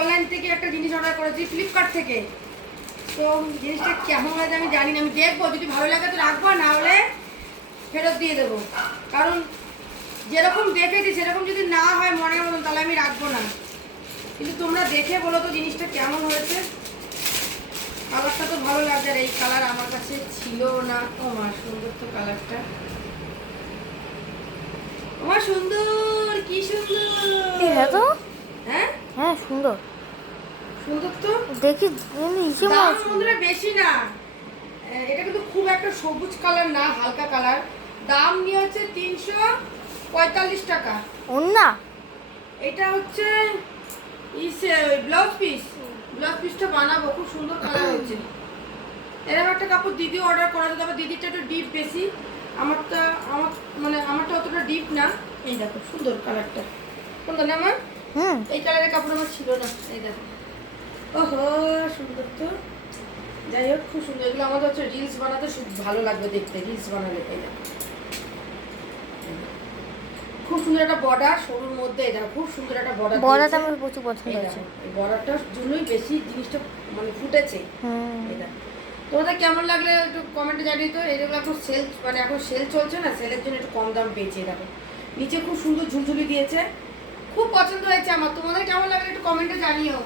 Online থেকে একটা জিনিস অর্ডার করেছি ফ্লিপকার্ট থেকে। তো জিনিসটা কেমন হয়েছে আমি জানি না, আমি দেখবো, যদি ভালো লাগে তো রাখবো, না হলে ফেরত দিয়ে দেবো। কারণ যেরকম দেখেছি সেরকম যদি না হয় মনের মতন, তাহলে আমি রাখবো না। কিন্তু তোমরা দেখে বলো তো জিনিসটা কেমন হয়েছে। কালারটা তো ভালো লাগছে, আর এই কালার আমার কাছে ছিল না। ও মা, সুন্দর তো কালারটা, আমার সুন্দর, কি সুন্দর। হ্যাঁ তো, হ্যাঁ হ্যাঁ সুন্দর সুন্দর তো। দেখি দাম বন্ধুরা বেশি না, এটা কিন্তু খুব একটা সবুজ কালার না, হালকা কালার। দাম নিয়ে হচ্ছে 345 টাকা। ওন্না এটা হচ্ছে ব্লাউজ পিসটা বানাবো, খুব সুন্দর কালার হচ্ছে। এরকম একটা কাপড় দিদি অর্ডার করা, তবে দিদিটা একটু ডিপ বেশি, আমারটা অতটা ডিপ না। এই দেখো সুন্দর কালারটা, সুন্দর না আমার? এই কালারের কাপড় আমার ছিল না, এই দেখো। ওহো সুন্দর তো। যাই হোক, খুব সুন্দর। এগুলো আমাদের হচ্ছে রিলস বানাতে খুব ভালো লাগবে দেখতে, রিলস বানালে। এই দেখো খুব সুন্দর একটা বর্ডার, সরুর মধ্যে। এটা খুব সুন্দর একটা বর্ডার, বড়াটা আমার প্রচুর পছন্দ হয়েছে। এই বর্ডারটার জন্যই বেশি জিনিসটা মানে ফুটেছে। এটা তোমাদের কেমন লাগলে একটু কমেন্টে জানিয়ে তো। এইগুলো এখন সেল, মানে এখন সেল চলছে না, সেলের জন্য একটু কম দাম পেয়েছি। দেখো নিচে খুব সুন্দর ঝুলঝুলি দিয়েছে, খুব পছন্দ হয়েছে আমার। তোমাদের কেমন লাগলে একটু কমেন্টে জানিও।